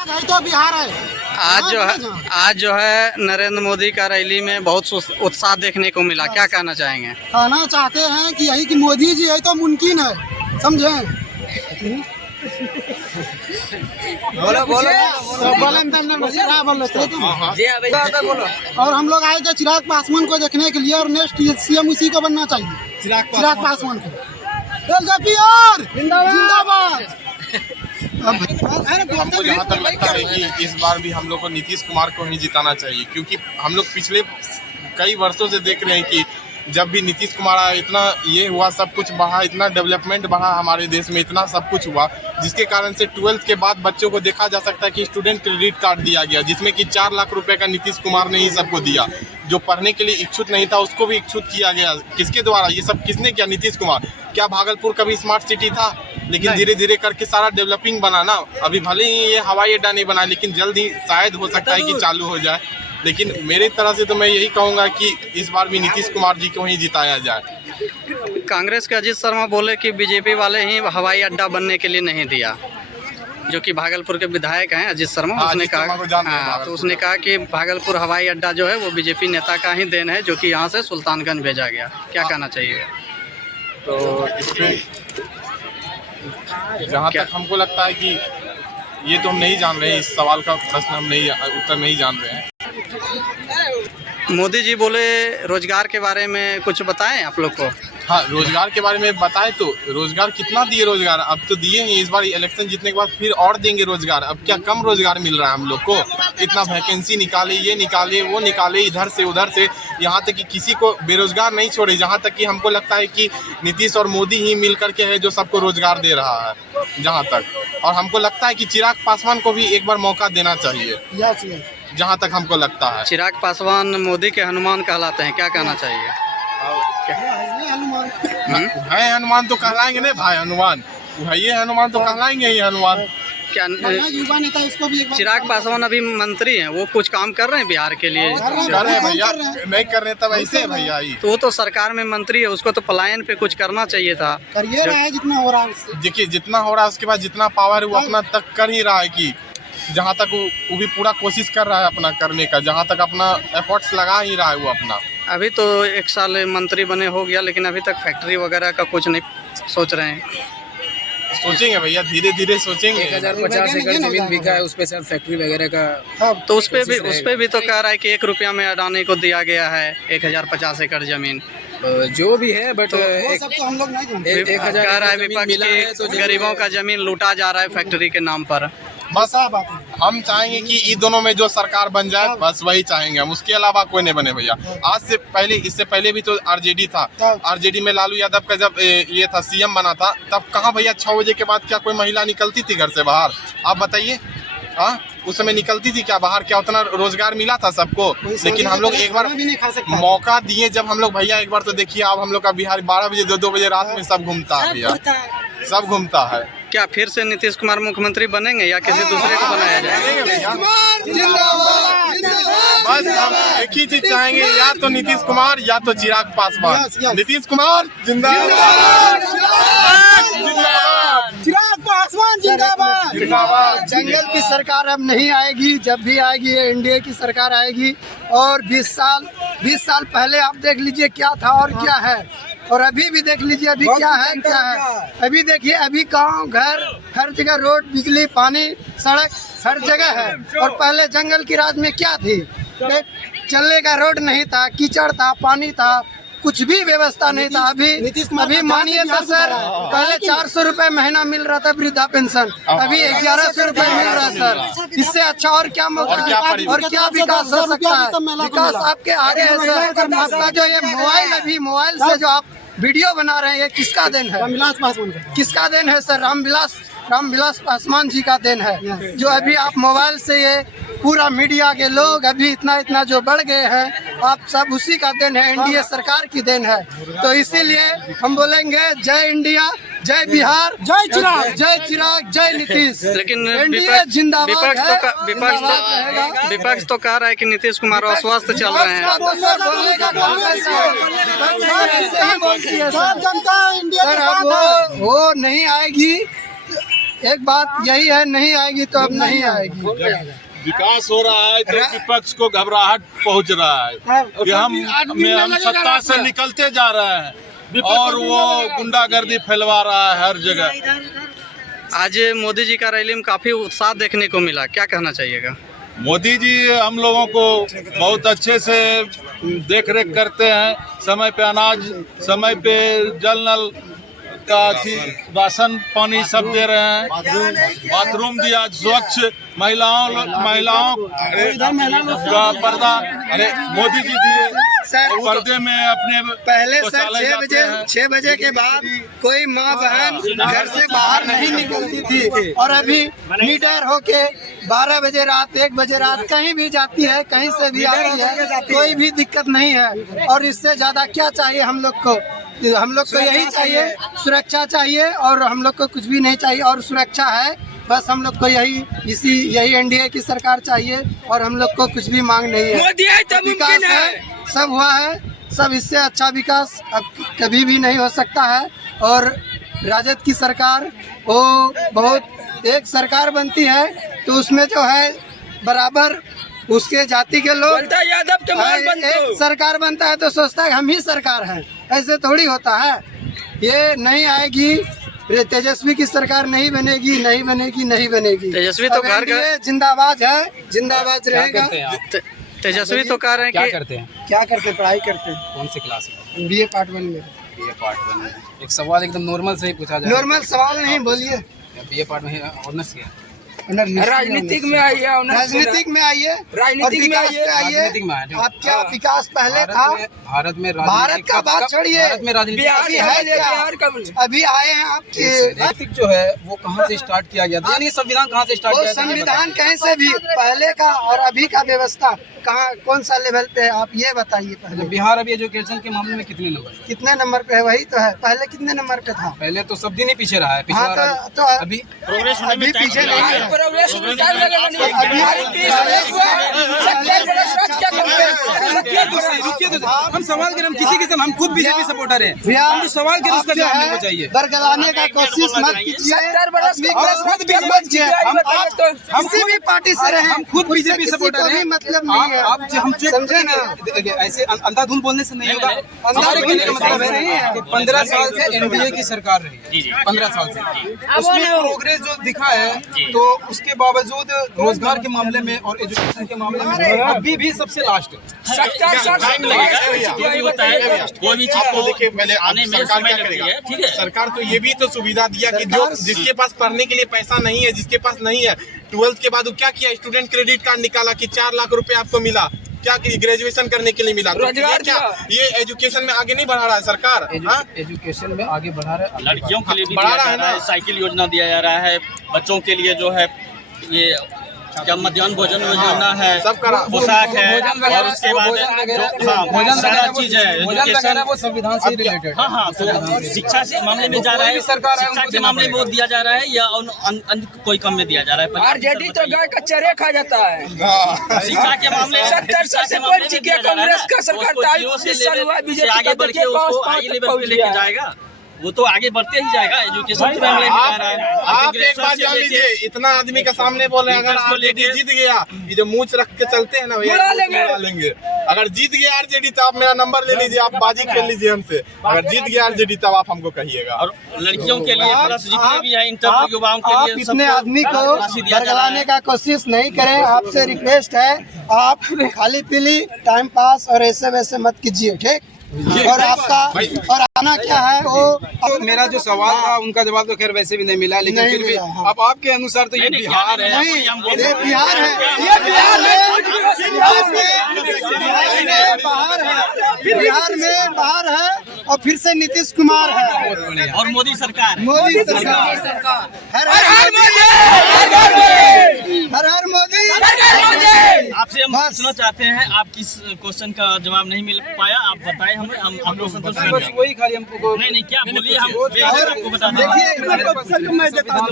है तो बिहार है। आज जो है नरेंद्र मोदी का रैली में बहुत उत्साह देखने को मिला, क्या कहना चाहेंगे? कहना चाहते हैं कि यही कि मोदी जी है तो मुमकिन है, समझे? बोलो बोलो और हम लोग आए थे चिराग पासवान को देखने के लिए, और नेक्स्ट सीएम उसी को बनना चाहिए, चिराग पासवान को। एलजेपी और जिंदाबाद। हमको जहाँ तक लगता है कि इस बार भी हम लोग को नीतीश कुमार को ही जिताना चाहिए, क्योंकि हम लोग पिछले कई वर्षों से देख रहे हैं कि जब भी नीतीश कुमार आया इतना ये हुआ, सब कुछ बढ़ा, इतना डेवलपमेंट बढ़ा हमारे देश में, इतना सब कुछ हुआ, जिसके कारण से 12th के बाद बच्चों को देखा जा सकता है कि स्टूडेंट क्रेडिट कार्ड दिया गया, जिसमें कि 4 लाख रुपए का नीतीश कुमार ने ही सबको दिया। जो पढ़ने के लिए इच्छुक नहीं था उसको भी इच्छुक किया गया। किसके द्वारा ये सब किसने किया? नीतीश कुमार। क्या भागलपुर कभी स्मार्ट सिटी था? लेकिन धीरे धीरे करके सारा डेवलपिंग बना ना। अभी भले ही ये हवाई अड्डा नहीं बना, लेकिन जल्द ही शायद हो सकता है कि चालू हो जाए। लेकिन मेरे तरह से तो मैं यही कहूँगा कि इस बार भी नीतीश कुमार जी को ही जिताया जाए। कांग्रेस के अजीत शर्मा बोले कि बीजेपी वाले ही हवाई अड्डा बनने के लिए नहीं दिया, जो कि भागलपुर के विधायक हैं अजीत शर्मा। उसने कहा तो उसने कहा कि भागलपुर हवाई अड्डा जो है वो बीजेपी नेता का ही देन है, जो कि यहाँ से सुल्तानगंज भेजा गया। क्या कहना चाहिए? तो इसमें जहाँ तक हमको लगता है कि ये तो हम नहीं जान रहे हैं, इस सवाल का प्रश्न हम नहीं उत्तर नहीं जान रहे हैं। मोदी जी बोले रोजगार के बारे में कुछ बताएं आप लोग को। हाँ, रोजगार के बारे में बताए तो रोजगार कितना दिए? रोजगार अब तो दिए हैं, इस बार इलेक्शन जीतने के बाद फिर और देंगे रोजगार। अब क्या कम रोजगार मिल रहा है हम लोग को? इतना वैकेंसी निकाले, ये निकाले, वो निकाले, इधर से उधर से, यहाँ तक कि किसी को बेरोजगार नहीं छोड़े। जहाँ तक कि हमको लगता है कि नीतीश और मोदी ही मिल करके है जो सबको रोजगार दे रहा है जहाँ तक। और हमको लगता है कि चिराग पासवान को भी एक बार मौका देना चाहिए, जहाँ तक हमको लगता है। चिराग पासवान मोदी के हनुमान कहलाते हैं, क्या कहना चाहिए? है हनुमान तो कहलाएंगे नहीं भाई, हनुमान ये हनुमान तो कहलाएंगे ही हनुमान। क्या युवा नेता इसको भी चिराग पासवान अभी मंत्री हैं, वो कुछ काम कर रहे हैं बिहार के लिए? कर रहे हैं भैया, नहीं कर रहे तब ऐसे है भैया। तो वो तो सरकार में मंत्री है, उसको तो पलायन पे कुछ करना चाहिए था। करिए रहा है जितना हो रहा है। देखिए जितना हो रहा है उसके बाद जितना पावर है वो अपना तक कर ही रहा है, कि जहाँ तक वो भी पूरा कोशिश कर रहा है अपना करने का, जहाँ तक अपना एफर्ट्स लगा ही रहा है वो अपना। अभी तो 1 साल मंत्री बने हो गया, लेकिन अभी तक फैक्ट्री वगैरह का कुछ नहीं सोच रहे हैं। सोचेंगे भैया, धीरे धीरे सोचेंगे। 1050 एकड़ जमीन बिका है, उस पे शायद फैक्ट्री वगैरह का। तो उस पे भी तो कह रहा है कि 1 रुपया में अडानी को दिया गया है 1050 एकड़ जमीन। जो भी है, बट हम लोग नहीं जानते। कह रहा है विपक्ष की गरीबों का जमीन लूटा जा रहा है फैक्ट्री के नाम पर। बस हम चाहेंगे कि इन दोनों में जो सरकार बन जाए, बस वही चाहेंगे हम, उसके अलावा कोई नहीं बने भैया। आज से पहले, इससे पहले भी तो आरजेडी था। आरजेडी में लालू यादव का जब ये था सीएम बना था, तब कहाँ भैया 6 बजे के बाद क्या कोई महिला निकलती थी घर से बाहर? आप बताइए। हाँ, उस समय निकलती थी क्या बाहर? क्या उतना रोजगार मिला था सबको? लेकिन हम लोग एक बार मौका दिए जब हम लोग भैया, एक बार तो देखिए आप, हम लोग का बिहार 12 बजे 2 बजे रात में सब घूमता है भैया, सब घूमता है। क्या फिर से नीतीश कुमार मुख्यमंत्री बनेंगे या किसी दूसरे को बनाया जाएगा? बस हम एक ही चीज चाहेंगे, या तो नीतीश कुमार या तो चिराग पासवान। नीतीश कुमार जिंदाबाद, चिराग पासवान जिंदाबाद, जिंदाबाद। जंगल की सरकार अब नहीं आएगी, जब भी आएगी ये एनडीए की सरकार आएगी। और 20 साल पहले आप देख लीजिए क्या था और क्या है, और अभी भी देख लीजिए अभी क्या है। अभी देखिए, अभी गांव घर हर जगह रोड, बिजली, पानी, सड़क हर जगह है। और पहले जंगल की राज में क्या थी? चलने का रोड नहीं था, कीचड़ था, पानी था, कुछ भी व्यवस्था नहीं था। अभी मानिए तो सर, पहले 400 रुपए महीना मिल रहा था वृद्धा पेंशन, अभी 1100 रुपए मिल रहा है सर। इससे अच्छा और क्या मौका है? और क्या विकास हो सकता है? विकास आपके आगे है सर। आपका जो ये मोबाइल, अभी मोबाइल से जो आप वीडियो बना रहे हैं, ये किसका देन है? रामविलास पासवान का। किसका देन है सर? रामविलास पासवान जी का देन है। जो अभी आप मोबाइल से ये पूरा मीडिया के लोग अभी इतना जो बढ़ गए हैं, आप सब उसी का देन है, एनडीए सरकार की देन है। तो इसीलिए हम बोलेंगे जय इंडिया, जय बिहार, जय चिराग, जय नीतीश। लेकिन एनडीए जिंदाबाद है। विपक्ष तो कह रहा है कि नीतीश कुमार अस्वस्थ चल रहे हैं। वो नहीं आएगी। एक बात यही है, नहीं आएगी तो अब नहीं आएगी। विकास हो रहा है तो विपक्ष को घबराहट पहुंच रहा है कि हम सत्ता से निकलते जा रहे हैं और वो गुंडागर्दी फैलवा रहा है हर जगह। आज मोदी जी का रैली में काफ़ी उत्साह देखने को मिला, क्या कहना चाहिएगा? मोदी जी हम लोगों को बहुत अच्छे से देख रेख करते हैं, समय पे अनाज, समय पे जल नल का राशन पानी सब दे रहे हैं, बाथरूम दिया स्वच्छ, महिलाओं का पर्दा अरे मोदी जी दिए पर्दे में अपने पहले सर 6 बजे के बाद कोई माँ बहन घर से बाहर नहीं निकलती थी और अभी निडर होके 12 बजे रात 1 बजे रात कहीं भी जाती है, कहीं से भी आती है, कोई भी दिक्कत नहीं है। और इससे ज्यादा क्या चाहिए हम लोग को? हम लोग को यही चाहिए, सुरक्षा चाहिए और हम लोग को कुछ भी नहीं चाहिए और सुरक्षा है बस। हम लोग को यही एनडीए की सरकार चाहिए और हम लोग को कुछ भी मांग नहीं है। विकास है, सब हुआ है, सब इससे अच्छा विकास अब कभी भी नहीं हो सकता है। और राजद की सरकार वो बहुत एक सरकार बनती है तो उसमें जो है बराबर उसके जाति के लोग एक सरकार बनता है तो सोचता है हम ही सरकार हैं, ऐसे थोड़ी होता है। ये नहीं आएगी, तेजस्वी की सरकार नहीं बनेगी, नहीं बनेगी, नहीं बनेगी। तेजस्वी तो घर घर जिंदाबाद है, जिंदाबाद रहेगा। तेजस्वी तो कह रहे हैं कि क्या करते हैं? पढ़ाई करते हैं। कौन सी क्लास में? बीए पार्ट 1 में। बीए पार्ट 1 में। एक सवाल एकदम नॉर्मल से ही पूछा जाए। नॉर्मल सवाल नहीं, बोलिए। बीए पार्ट में ऑनर्स किया? राजनीतिक में आइए, राजनीतिक में आइए, राजनीतिक में आइए। आप क्या विकास पहले था? भारत का बात छोड़िए, अभी आए हैं आपके। राजनीतिक जो है वो कहाँ से स्टार्ट किया गया था, यानी संविधान कहाँ से स्टार्ट किया? संविधान कहीं से भी पहले का और अभी का व्यवस्था कहाँ कौन सा लेवल पे है आप ये बताइए पहले। बिहार अभी एजुकेशन के मामले में कितने नंबर पे है? वही तो है, पहले कितने नंबर पे था? पहले तो सब दिन ही पीछे रहा है। हाँ तो अभी पीछे नहीं है। हम सवाल करें, हम किसी किस्म, हम खुद बीजेपी सपोर्टर हैं, हम सवाल करें उसका जवाब मिलना चाहिए। बरगलाने का कोशिश मत कीजिए, हम किसी भी पार्टी से रहे, हम खुद बीजेपी सपोर्टर हैं, मतलब नहीं है। आप हम समझे ना, ऐसे अंधाधुंध बोलने से नहीं होगा। हमारे कहने का मतलब है कि 15 साल से एनडीए की सरकार रही, 15 साल से उसमें प्रोग्रेस जो दिखा है, तो उसके बावजूद रोजगार के मामले में और एजुकेशन के मामले में अभी भी सबसे लास्ट है। कोई भी चीज को देखिए पहले सरकार क्या करेगा? ठीक है, सरकार तो ये भी तो सुविधा दिया कि जो जिसके पास पढ़ने के लिए पैसा नहीं है, जिसके पास नहीं है, 12th के बाद वो क्या किया? स्टूडेंट क्रेडिट कार्ड निकाला कि 4 लाख रुपए आपको मिला, क्या ग्रेजुएशन करने के लिए मिला। तो ये एजुकेशन में आगे नहीं बढ़ा रहा है सरकार? एजुकेशन में आगे बढ़ा रहा है, लड़कियों के लिए भी बढ़ा रहा है, साइकिल योजना दिया जा रहा है, बच्चों के लिए जो है ये क्या मध्याह्न भोजन योजना है, सब करा, पोशाक है, और उसके बाद जो सारा चीज है एजुकेशन, वो संविधान से रिलेटेड। हाँ तो शिक्षा से मामले में जा रहा है, शिक्षा के मामले में वो दिया जा रहा है या अन्य कोई कम में दिया जा रहा है? आरजेडी तो गाय का चरे खा जाता है। शिक्षा के मामले में 70 साल से कोई टिके, कांग्रेस का सरकार 40 साल हुआ, बीजेपी आगे बढ़ के उसको हाई लेवल पे लेके जाएगा, वो तो आगे बढ़ते ही जाएगा। एजुकेशन के मामले में जा रहा है। आप एक बात जान लीजिए, इतना आदमी के सामने बोल रहे हैं, अगर आरजेडी जीत गया, ये जो मूंछ रख के चलते हैं ना भैया, बुला लेंगे। अगर जीत गया आरजेडी तो आप मेरा नंबर ले लीजिए, आप बाजी खेल लीजिए हमसे। अगर जीत गया आरजेडी तब आप हमको कहिएगा। और लड़कियों के लिए प्लस जितने भी है, इंटर युवाओं के लिए, इतने आदमी को बरगलाने का कोशिश नहीं करें, आपसे रिक्वेस्ट है। आप खाली पीली टाइम पास और ऐसे वैसे मत कीजिए, ठीक? और आपका और आना क्या है वो तो मेरा जो सवाल था उनका जवाब तो खैर वैसे भी नहीं मिला, लेकिन फिर भी अब आपके अनुसार तो ये बिहार है। नहीं, ये बिहार है, ये बिहार में बाहर है और फिर से नीतीश कुमार है और मोदी सरकार, मोदी सरकार। हर हर मोदी। आपसे हम बस। पूछना चाहते हैं, आप किस क्वेश्चन का जवाब नहीं मिल पाया, आप बताएं हमें, हम आपको संतुष्ट बस करेंगे। वही खाली हमको नहीं नहीं, क्या बोलिए, हम आपको बता देंगे। नहीं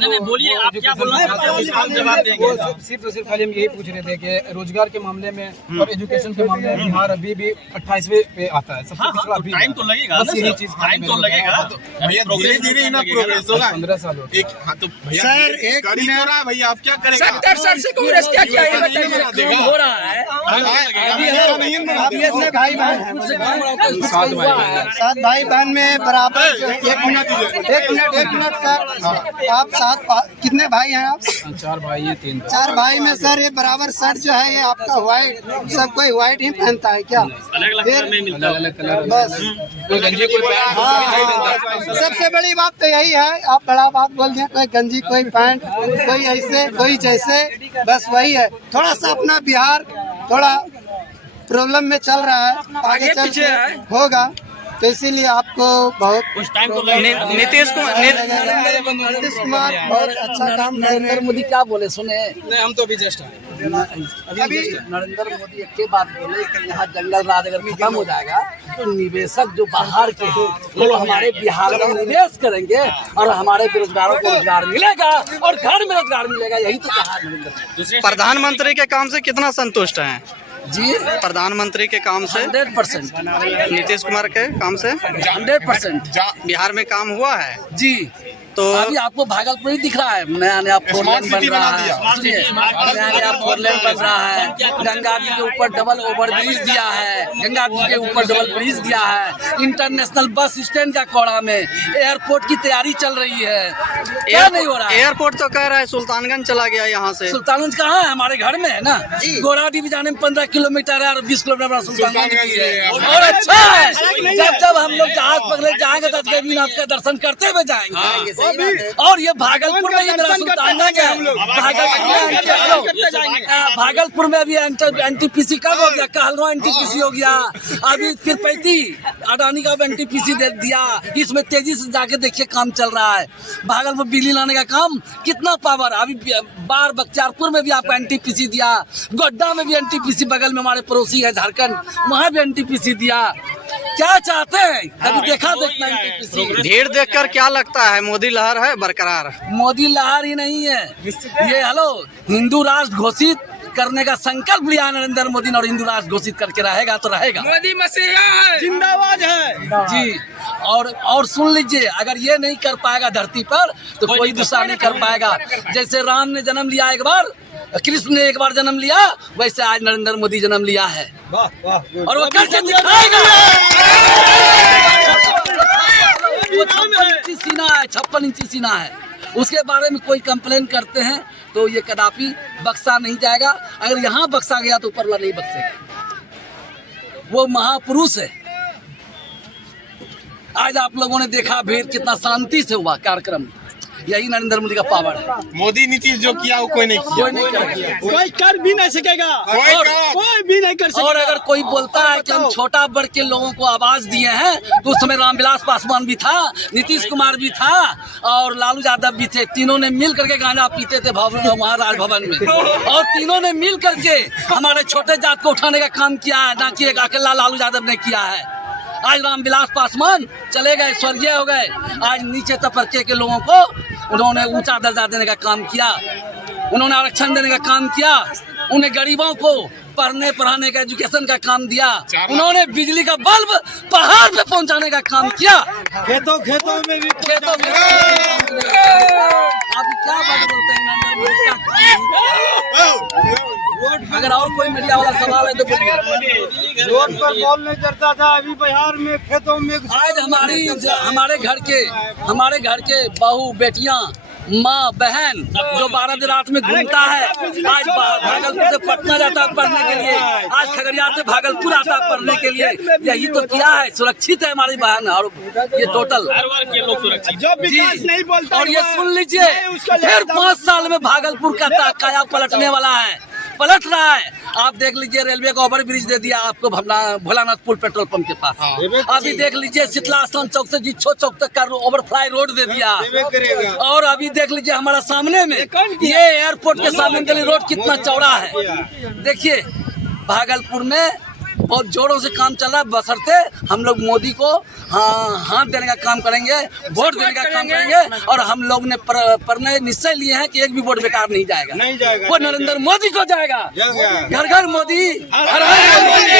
नहीं, बोलिए आप क्या बोलना चाहते हैं, हम जवाब देंगे। सिर्फ और सिर्फ खाली हम यही पूछ रहे थे कि रोजगार के मामले में और एजुकेशन के मामले में बिहार अभी भी 28वें पे आता है, सबसे हाँ पिछड़ा हाँ, अभी टाइम तो लगेगा बस ना यही सर, चीज टाइम तो लगेगा। भैया धीरे धीरे ही ना प्रोग्रेस होगा। 15 साल हो गए। एक हाँ तो भैया सर, एक कर ही तो रहा है भैया, आप क्या करेंगे? 70 साल से कांग्रेस क्या किया है बताइए। हो रहा है अभी ऐसे भाई बहन हैं। सात भाई बहन में बराबर एक मिनट सर, आप कितने भाई हैं आप? 4 भाई हैं 3 चार भाई में सर ये बराबर शर्ट जो है ये आपका व्हाइट, सब कोई व्हाइट ही पहनता है क्या? अलग अलग कलर में मिलता है। अलग कलर, बस कोई गंजी कोई पैंट हाँ, सबसे बड़ी बात तो यही है, आप बड़ा बात बोल दिए, कोई गंजी कोई पैंट, कोई ऐसे कोई जैसे, बस वही है। थोड़ा सा अपना बिहार थोड़ा प्रॉब्लम में चल रहा है, आगे चल के होगा, तो इसीलिए आपको बहुत कुछ टाइम तो लगेगा। नीतीश कुमार बहुत अच्छा काम कर रहे हैं। मोदी क्या बोले सुने? नहीं, हम तो अभी जस्ट आए। अभी नरेंद्र मोदी एक के बात बोले कि यहाँ जंगल राज अगर खत्म हो जाएगा तो निवेशक जो बाहर के हैं वो हमारे बिहार में निवेश करेंगे और हमारे बेरोजगारों को रोजगार मिलेगा और घर में रोजगार मिलेगा, यही तो कहा नरेंद्र मोदी। प्रधानमंत्री के काम से कितना संतुष्ट हैं? जी प्रधानमंत्री के काम से 100%, नीतीश कुमार के काम से 100% बिहार में काम हुआ है। जी। तो अभी आपको भागलपुर ही दिख रहा है, नया नया फोर लेन बन रहा है, सुनिए नया नया फोर लेन बन रहा है, गंगा जी के ऊपर डबल ओवर ब्रिज दिया है, गंगा जी के ऊपर डबल ब्रिज दिया है, इंटरनेशनल बस स्टैंड का कोड़ा में एयरपोर्ट की तैयारी चल रही है, क्या नहीं हो रहा है? एयरपोर्ट तो कह रहा है सुल्तानगंज चला गया यहाँ से। सुल्तानगंज कहाँ है? हमारे घर में है ना, गोराडी भी जाने में 15 किलोमीटर है और 20 किलोमीटर सुल्तानगंज की है। और अच्छा है, जब हम लोग जहाज पकड़े जाएंगे तो देवीनाथ का दर्शन करते हुए जाएंगे। और ये भागलपुर में ही मेरा सुल्तानगंज है। भागलपुर में अभी एनटीपीसी कब हो गया? कहलगांव एनटीपीसी हो गया, अभी फिर पैती अडानी का एनटीपीसी दे दिया। इसमें तेजी से जाके देखिए काम चल रहा है। भागलपुर बिजली लाने का काम कितना पावर, अभी बार बख्तियारपुर में भी आपको एनटीपीसी दिया, गोड्डा में भी एनटीपीसी, बगल में हमारे पड़ोसी है झारखंड, वहाँ भी एनटीपीसी दिया। क्या चाहते हैं? कभी देखा देखना एनटीपीसी? भीड़ देखकर क्या लगता है, मोदी लहर है बरकरार? मोदी लहर ही नहीं है ये, हेलो, हिंदू राष्ट्र घोषित करने का संकल्प लिया नरेंद्र मोदी ने और हिंदू राष्ट्र घोषित करके रहेगा तो रहेगा। मोदी मसीहा है, जिंदाबाद है जी। और सुन लीजिए, अगर ये नहीं कर पाएगा धरती पर तो कोई दूसरा नहीं कर पाएगा। जैसे राम ने जन्म लिया एक बार, कृष्ण ने एक बार जन्म लिया, वैसे आज नरेंद्र मोदी जन्म लिया है और वो कैसे दिखाएगा? 56 इंची सीना है, उसके बारे में कोई कंप्लेन करते हैं तो ये कदापि बख्शा नहीं जाएगा। अगर यहाँ बख्शा गया तो ऊपरला नहीं बख्शेगा। वो महापुरुष है। आज आप लोगों ने देखा भीड़ कितना शांति से हुआ कार्यक्रम, यही नरेंद्र मोदी का पावर है। मोदी नीतीश जो किया वो कोई नहीं किया, कोई कर भी नहीं सकेगा, कोई भी नहीं कर सकेगा। और अगर कोई बोलता है कि हम छोटा बढ़ के लोगों को आवाज दिए हैं, तो उस समय रामविलास पासवान भी था, नीतीश कुमार भी था और लालू यादव भी थे। तीनों ने मिल करके गांजा पीते थे वहाँ राजभवन में, और तीनों ने मिल करके हमारे छोटे जात को उठाने का काम किया है, ना कि एक अकेला लालू यादव ने किया है। आज रामविलास पासवान चले गए, स्वर्गीय हो गए, आज नीचे तबके के लोगों को उन्होंने ऊंचा दर्जा देने का काम किया, उन्होंने आरक्षण देने का काम किया, उन्हें गरीबों को पढ़ने पढ़ाने का एजुकेशन का काम दिया, उन्होंने बिजली का बल्ब पहाड़ पे पहुंचाने का काम किया, खेतों में भी आप क्या बात बोलते हैं नरेंद्र मोदी का? अगर और कोई मीडिया वाला सवाल है तो बोलिए। रोड पर बॉल नहीं चलता था, अभी बिहार में खेतों में आज हमारे घर के बहू बेटियां, माँ बहन जो 12 दिन रात में घूमता है, आज भागलपुर से पटना जाता है पढ़ने के लिए, आज खगड़िया से भागलपुर आता है पढ़ने के लिए, यही तो किया है। सुरक्षित है हमारी बहन और ये टोटल के लोग सुरक्षित। जो विकास नहीं बोलता। और ये सुन लीजिए, फिर 5 साल में भागलपुर का काया पलटने वाला है, पलट रहा है। आप देख लीजिए, रेलवे का ओवर ब्रिज दे दिया आपको भोलानाथपुर पेट्रोल पंप के पास। अभी देख लीजिए, शीतला आश्रम चौक से जिच्छो चौक तक का ओवरफ्लाई रोड दे दिया। और अभी देख लीजिए हमारा सामने में ये एयरपोर्ट के सामने के लिए रोड कितना चौड़ा है। देखिए भागलपुर में बहुत जोरों से काम चल रहा है। बशर्ते हम लोग मोदी को हाथ देने का काम करेंगे, वोट देने का काम करेंगे, और हम लोग ने निर्णय निश्चय लिए हैं कि एक भी वोट बेकार नहीं जाएगा, वो नरेंद्र मोदी को जाएगा। घर घर मोदी, हर हर मोदी,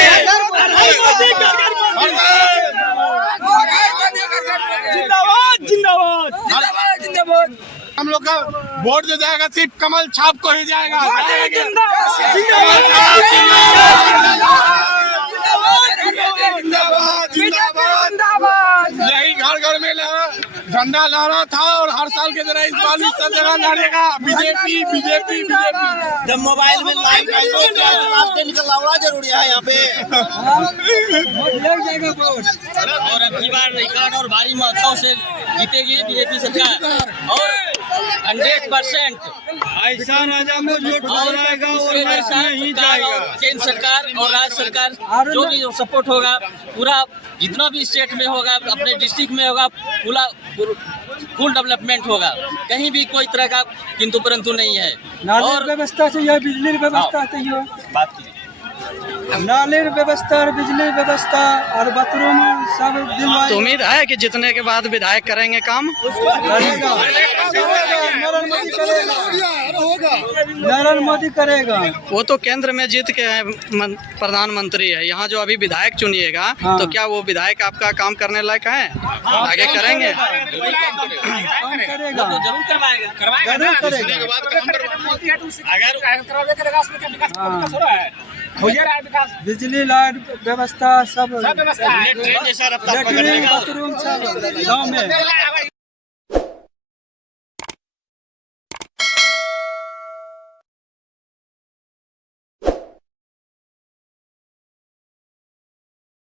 जिंदाबाद जिंदाबाद जिंदाबाद जिंदाबाद। हम लोग का वोट जो जाएगा सिर्फ कमल छाप को ही जाएगा। यही घर घर में झंडा लहरा था और हर साल की तरह इस बार भी सब जगह लहरेगा बीजेपी बीजेपी बीजेपी। जब मोबाइल में लाइट आई तो निकलना बड़ा जरूरी है यहाँ पे। और अब की बार रिकॉर्ड और भारी मतों से जीतेगी बीजेपी सरकार और 100% ऐसा राजा में जो जाएगा केंद्र सरकार और राज्य सरकार जो भी सपोर्ट होगा पूरा जितना भी स्टेट में होगा अपने डिस्ट्रिक्ट में होगा पूरा फुल डेवलपमेंट होगा, कहीं भी कोई तरह का किंतु परंतु नहीं है। और व्यवस्था चाहिए, बिजली व्यवस्था चाहिए, बात कीजिए नाली व्यवस्था और बिजली व्यवस्था और बाथरूम सब तो उम्मीद है कि जीतने के बाद विधायक करेंगे काम। नरेंद्र मोदी करेगा। वो तो केंद्र में जीत के है प्रधानमंत्री है, यहाँ जो अभी विधायक चुनिएगा तो क्या वो विधायक आपका काम करने लायक है? आगे करेंगे करेगा, जरूर करवाएगा बिजली लाइट व्यवस्था सब ट्रेन जैसा रफ्तार पकड़ने का बाथरूम सब गाँव में